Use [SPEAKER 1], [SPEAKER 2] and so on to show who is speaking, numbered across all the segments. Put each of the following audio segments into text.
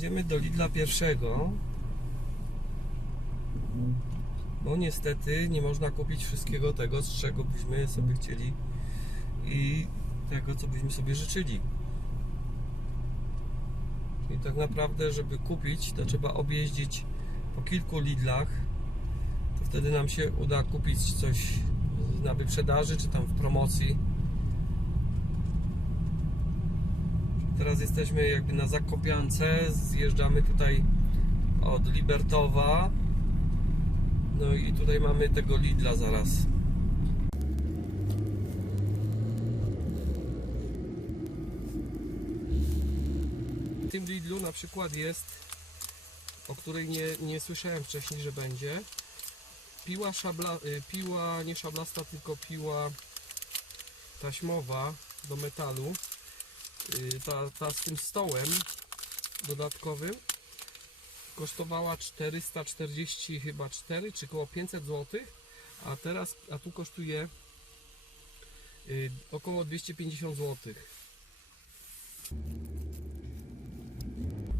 [SPEAKER 1] Jedziemy do Lidla pierwszego. Bo niestety nie można kupić wszystkiego tego, z czego byśmy sobie chcieli i tego, co byśmy sobie życzyli. I tak naprawdę, żeby kupić, to trzeba objeździć po kilku Lidlach. To wtedy nam się uda kupić coś na wyprzedaży, czy tam w promocji. Teraz jesteśmy jakby na Zakopiance, zjeżdżamy tutaj od Libertowa. No i tutaj mamy tego Lidla zaraz. W tym Lidlu na przykład jest, o której nie, nie słyszałem wcześniej, że będzie. Piła, szabla, y, piła nie szablasta, tylko piła taśmowa do metalu. Y, Ta, ta z tym stołem dodatkowym kosztowała 440 chyba 4 czy około 500 zł, a teraz a tu kosztuje y, około 250 zł.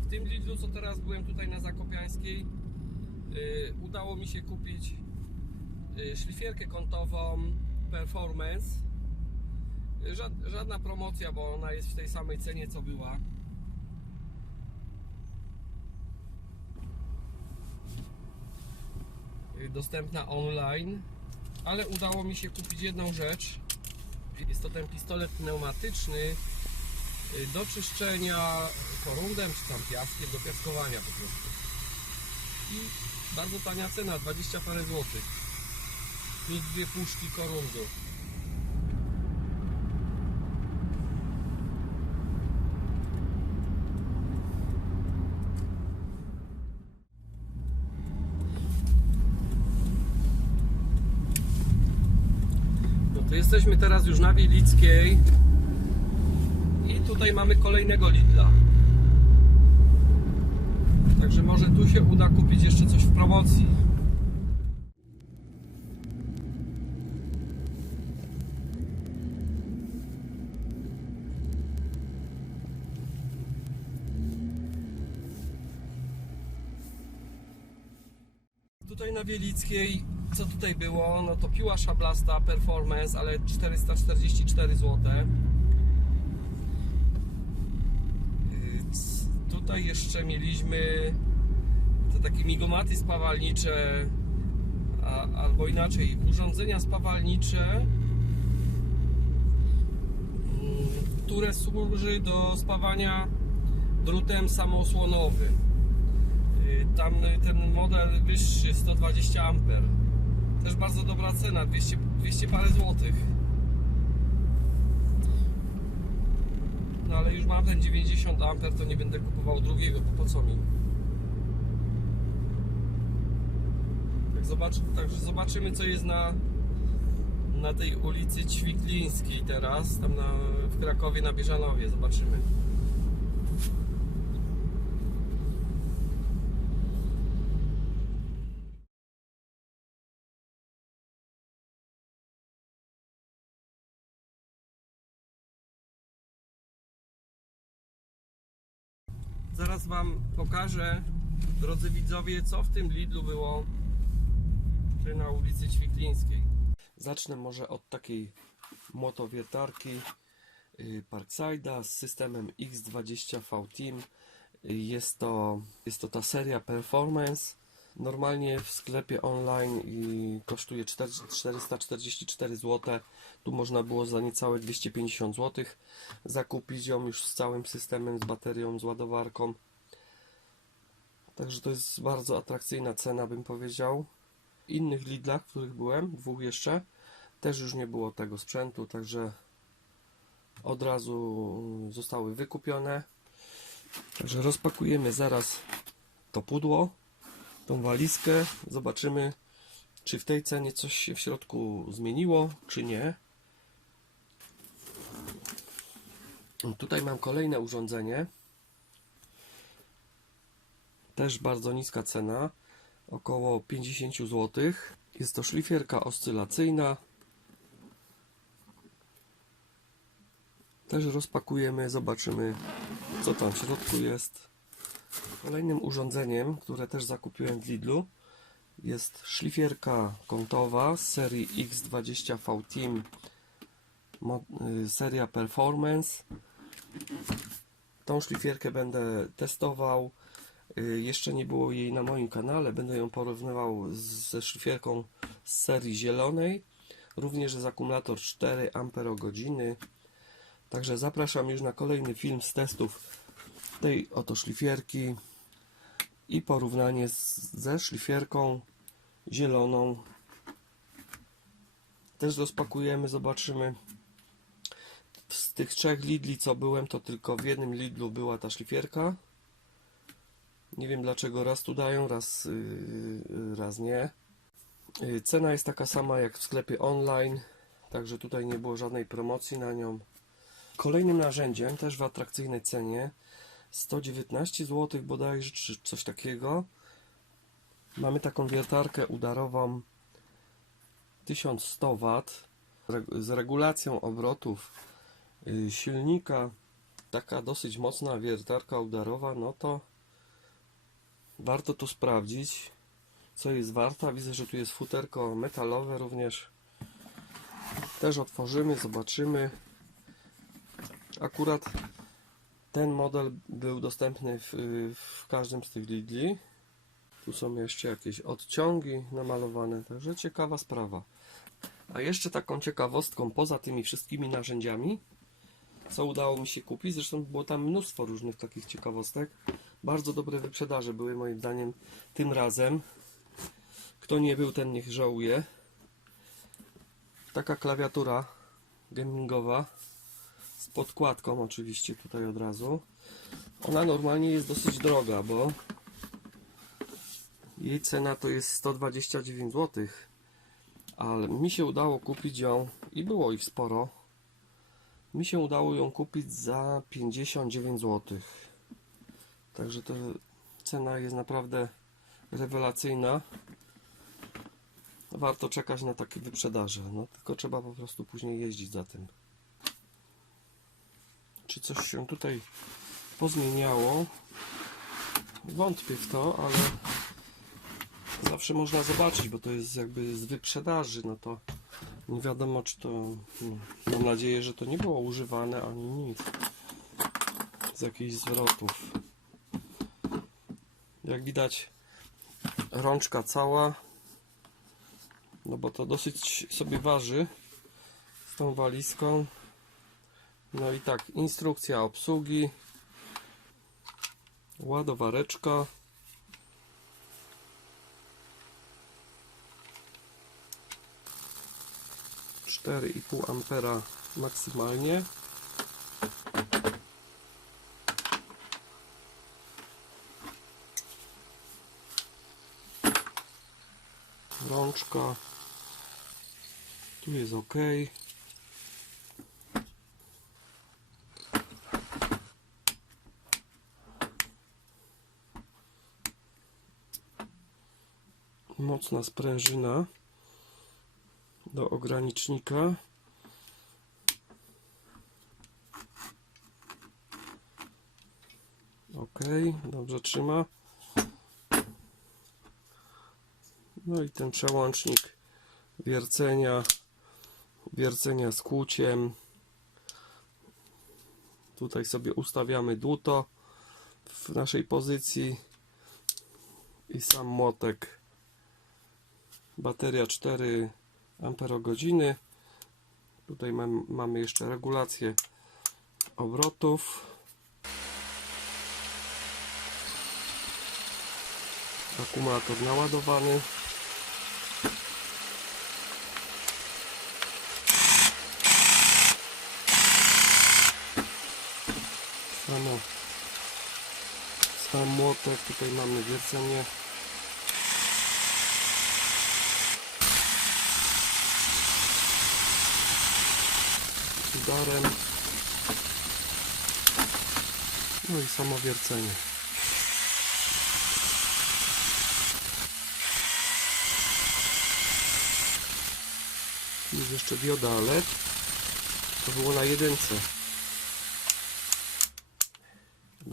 [SPEAKER 1] W tym Lidlu co teraz byłem tutaj na Zakopiańskiej y, udało mi się kupić szlifierkę kątową Performance żadna promocja, bo ona jest w tej samej cenie co była Y, dostępna online, ale udało mi się kupić jedną rzecz. Jest to ten pistolet pneumatyczny y, do czyszczenia korundem czy tam piaskiem, do piaskowania po prostu. I bardzo tania cena, 20 parę złotych. Plus dwie puszki korundu. Jesteśmy teraz już na Wielickiej i tutaj mamy kolejnego Lidla. Także może tu się uda kupić jeszcze coś w promocji. Tutaj na Wielickiej, co tutaj było? No to piła szablasta Performance, ale 444 zł. Tutaj jeszcze mieliśmy te takie migomaty spawalnicze, a, albo inaczej, urządzenia spawalnicze, mm, które służy do spawania drutem samoosłonowym. Y, Tam ten model wyższy 120 A. Też bardzo dobra cena, 200, 200 parę złotych. No ale już mam ten 90 A, to nie będę kupował drugiego, bo po co mi? Tak zobacz, także zobaczymy co jest na na tej ulicy Ćwiklińskiej teraz, tam na, w Krakowie na Bieżanowie, zobaczymy. Wam pokażę, drodzy widzowie, co w tym Lidlu było czy na ulicy Ćwiklińskiej. Zacznę może od takiej motowiertarki y, Parkside'a z systemem X20 V-Team. Y, Jest to, jest to ta seria Performance. Normalnie w sklepie online kosztuje 4 444 zł. Tu można było za niecałe 250 zł zakupić ją już z całym systemem, z baterią, z ładowarką. Także to jest bardzo atrakcyjna cena, bym powiedział. W innych Lidlach, w których byłem, dwóch jeszcze, też już nie było tego sprzętu, także od razu zostały wykupione. Także rozpakujemy zaraz to pudło, tą walizkę. Zobaczymy, czy w tej cenie coś się w środku zmieniło, czy nie. Tutaj mam kolejne urządzenie. Też bardzo niska cena, około 50 zł. Jest to szlifierka oscylacyjna. Też rozpakujemy, zobaczymy co tam w środku jest. Kolejnym urządzeniem, które też zakupiłem w Lidlu jest szlifierka kątowa z serii X20V Team y, seria Performance. Tą szlifierkę będę testował. Y, Jeszcze nie było jej na moim kanale. Będę ją porównywał z- ze szlifierką z serii zielonej. Również jest akumulator 4 Ah. Także zapraszam już na kolejny film z testów tej oto szlifierki i porównanie z, ze szlifierką zieloną. Też rozpakujemy, zobaczymy. Z tych trzech Lidli, co byłem, to tylko w jednym Lidlu była ta szlifierka. Nie wiem dlaczego raz tu dają, raz, yy, raz nie. Yy, Cena jest taka sama jak w sklepie online, także tutaj nie było żadnej promocji na nią. Kolejnym narzędziem, też w atrakcyjnej cenie, 119 zł bodajże, czy coś takiego. Mamy taką wiertarkę udarową 1100 W z regulacją obrotów y, silnika. Taka dosyć mocna wiertarka udarowa, no to warto tu sprawdzić, co jest warta. Widzę, że tu jest futerko metalowe również. Też otworzymy, zobaczymy. Akurat ten model był dostępny w, w każdym z tych Lidli. Tu są jeszcze jakieś odciągi namalowane, także ciekawa sprawa. A jeszcze taką ciekawostką, poza tymi wszystkimi narzędziami, co udało mi się kupić, zresztą było tam mnóstwo różnych takich ciekawostek. Bardzo dobre wyprzedaże były moim zdaniem tym razem. Kto nie był, ten niech żałuje. Taka klawiatura gamingowa z podkładką oczywiście tutaj od razu. Ona normalnie jest dosyć droga, bo jej cena to jest 129 zł. Ale mi się udało kupić ją i było ich sporo. Mi się udało ją kupić za 59 zł. Także to cena jest naprawdę rewelacyjna. Warto czekać na takie wyprzedaże. No tylko trzeba po prostu później jeździć za tym czy coś się tutaj pozmieniało. Wątpię w to, ale zawsze można zobaczyć, bo to jest jakby z wyprzedaży, no to nie wiadomo czy to, no, mam nadzieję, że to nie było używane ani nic z jakichś zwrotów. Jak widać rączka cała, no bo to dosyć sobie waży z tą walizką. No i tak, instrukcja obsługi, ładowareczka. Cztery i pół ampera maksymalnie. Rączka. Tu jest ok. mocna sprężyna do ogranicznika. Ok, dobrze trzyma. No i ten przełącznik wiercenia, wiercenia z kłuciem. Tutaj sobie ustawiamy dłuto w naszej pozycji i sam młotek bateria 4 Ah. Tutaj mam, mamy jeszcze regulację obrotów. Akumulator naładowany. Samo sam młotek, tutaj mamy wiercenie udarem. No i samo wiercenie. Jest jeszcze dioda LED. To było na jedynce.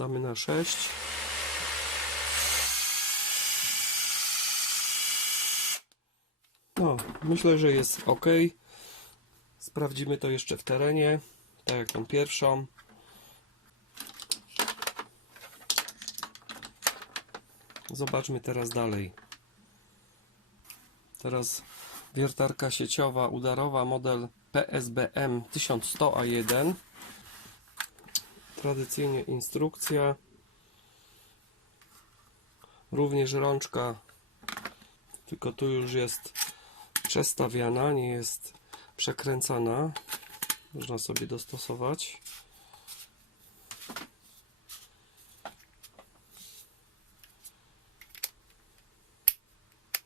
[SPEAKER 1] Przekładamy na 6. No, myślę, że jest ok. Sprawdzimy to jeszcze w terenie, tak jak tą pierwszą. Zobaczmy teraz dalej. Teraz wiertarka sieciowa udarowa model PSBM 1100A1 Tradycyjnie instrukcja. Również rączka, tylko tu już jest przestawiana, nie jest przekręcana. Można sobie dostosować.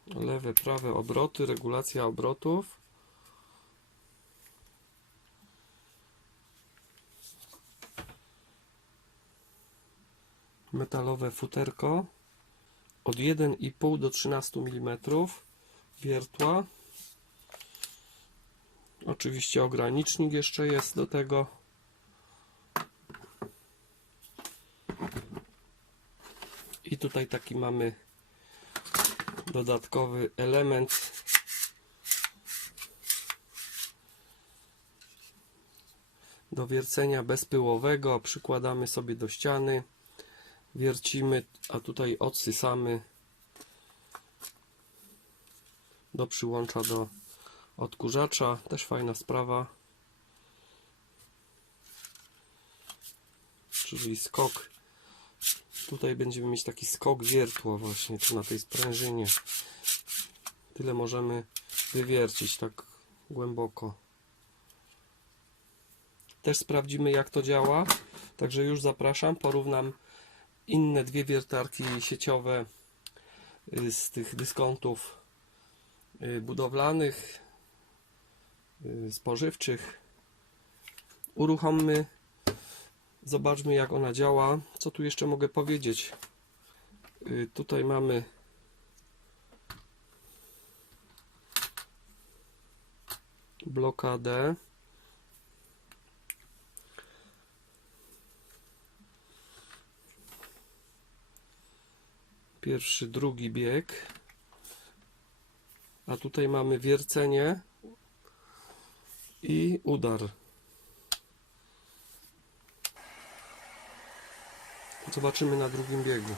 [SPEAKER 1] Lewe, prawe obroty, regulacja obrotów. Metalowe futerko od 1,5 do 13 mm wiertła. Oczywiście ogranicznik jeszcze jest do tego. I tutaj taki mamy dodatkowy element do wiercenia bezpyłowego. Przykładamy sobie do ściany, wiercimy, a tutaj odsysamy do przyłącza do odkurzacza. Też fajna sprawa. Czyli skok. Tutaj będziemy mieć taki skok wiertła właśnie tu na tej sprężynie. Tyle możemy wywiercić tak głęboko. Też sprawdzimy jak to działa. Także już zapraszam. Porównam inne dwie wiertarki sieciowe y, z tych dyskontów y, budowlanych, y, spożywczych. Uruchommy Zobaczmy jak ona działa. Co tu jeszcze mogę powiedzieć? Tutaj mamy blokadę. Pierwszy, drugi bieg. A tutaj mamy wiercenie i udar. Zobaczymy na drugim biegu.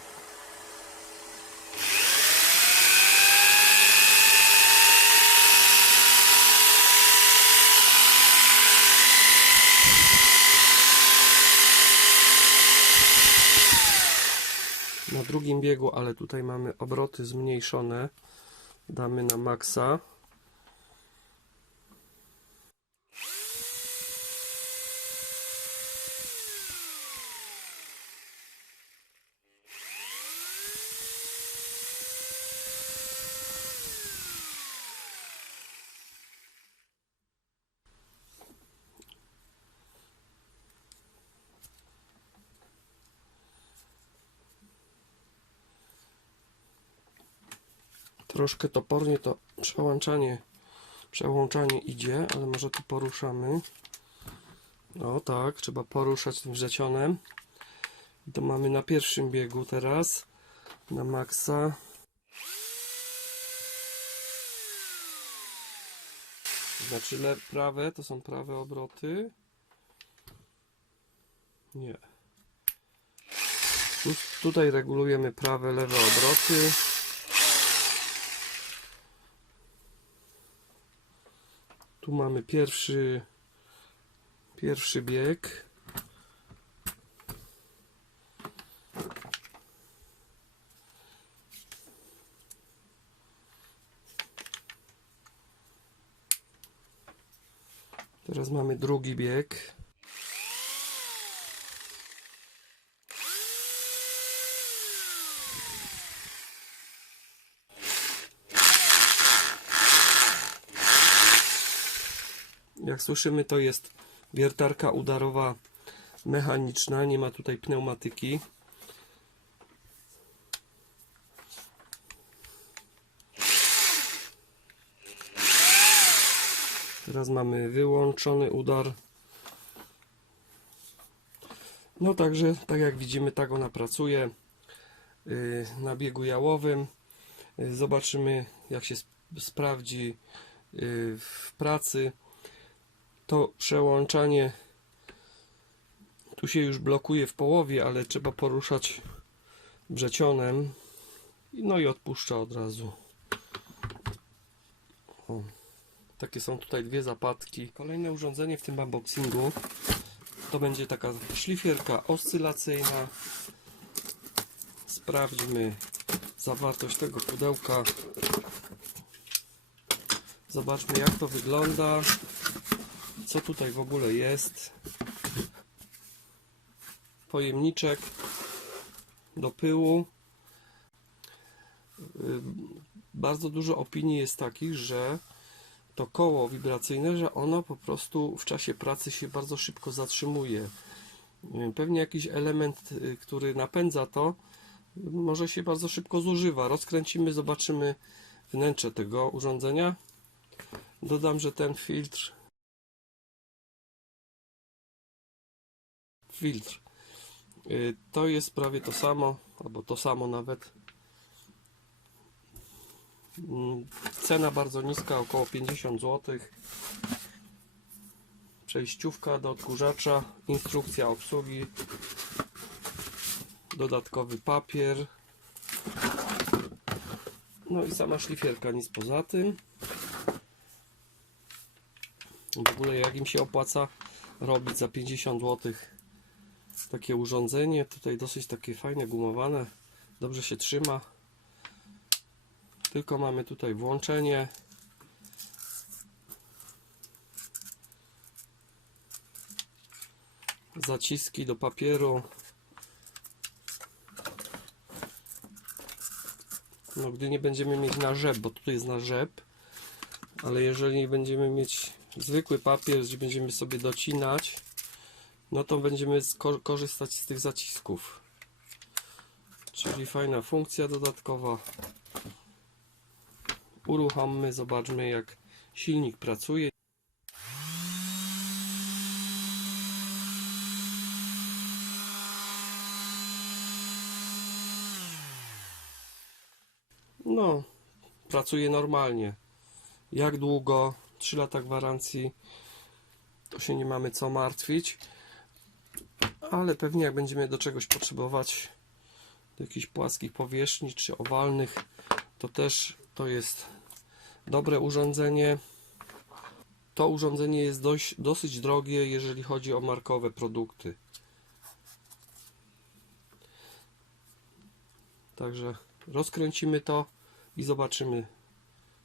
[SPEAKER 1] Na drugim biegu, ale tutaj mamy obroty zmniejszone. Damy na maksa. Troszkę topornie to przełączanie, przełączanie idzie, ale może tu poruszamy. O tak, trzeba poruszać tym wrzecionem. I to mamy na pierwszym biegu teraz, na maksa. Znaczy le prawe, to są prawe obroty. Nie. Tu, tutaj regulujemy prawe, lewe obroty. Tu mamy pierwszy pierwszy bieg. Teraz mamy drugi bieg. Jak słyszymy, to jest wiertarka udarowa mechaniczna, nie ma tutaj pneumatyki. Teraz mamy wyłączony udar. No także, tak jak widzimy, tak ona pracuje yy, na biegu jałowym. Yy, Zobaczymy, jak się sp- sprawdzi y, w pracy. To przełączanie tu się już blokuje w połowie, ale trzeba poruszać brzecionem. No i odpuszcza od razu. O. Takie są tutaj dwie zapadki. Kolejne urządzenie w tym unboxingu to będzie taka szlifierka oscylacyjna. Sprawdźmy zawartość tego pudełka. Zobaczmy jak to wygląda. Co tutaj w ogóle jest. Pojemniczek do pyłu. Ym, Bardzo dużo opinii jest takich, że to koło wibracyjne, że ono po prostu w czasie pracy się bardzo szybko zatrzymuje. Ym, Pewnie jakiś element, y, który napędza to, y, może się bardzo szybko zużywa. Rozkręcimy, zobaczymy wnętrze tego urządzenia. Dodam, że ten filtr filtr y, to jest prawie to samo, albo to samo nawet. Mm, Cena bardzo niska, około 50 zł. Przejściówka do odkurzacza, instrukcja obsługi, dodatkowy papier. No i sama szlifierka, nic poza tym. W ogóle jak im się opłaca robić za 50 zł takie urządzenie. Tutaj dosyć takie fajne, gumowane. Dobrze się trzyma. Tylko mamy tutaj włączenie. Zaciski do papieru. No, gdy nie będziemy mieć na rzep, bo tutaj jest na rzep, ale jeżeli będziemy mieć zwykły papier, gdzie będziemy sobie docinać, no to będziemy korzystać z tych zacisków. Czyli fajna funkcja dodatkowa. Uruchommy, zobaczmy jak silnik pracuje. No, pracuje normalnie. Jak długo? 3 lata gwarancji. To się nie mamy co martwić. Ale pewnie jak będziemy do czegoś potrzebować, do jakichś płaskich powierzchni czy owalnych, to też to jest dobre urządzenie. To urządzenie jest dość, dosyć drogie, jeżeli chodzi o markowe produkty. Także rozkręcimy to i zobaczymy,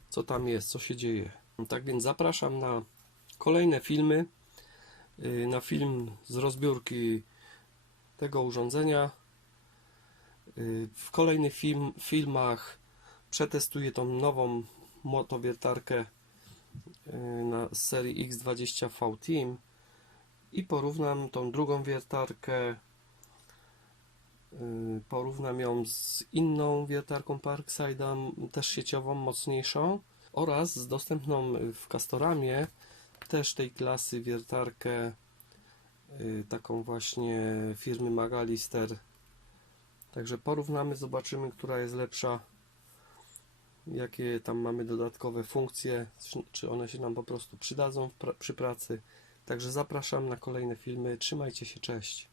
[SPEAKER 1] co tam jest, co się dzieje. Tak więc zapraszam na kolejne filmy. y, Na film z rozbiórki tego urządzenia. Y, W kolejnych film, filmach przetestuję tą nową motowiertarkę y, na serii X20V Team i porównam tą drugą wiertarkę y, porównam ją z inną wiertarką Parkside'a, też sieciową, mocniejszą oraz z dostępną w Castoramie też tej klasy wiertarkę taką właśnie firmy Magalister. Także porównamy, zobaczymy która jest lepsza jakie tam mamy dodatkowe funkcje czy- one się nam po prostu przydadzą przy pracy. Także zapraszam na kolejne filmy, trzymajcie się, cześć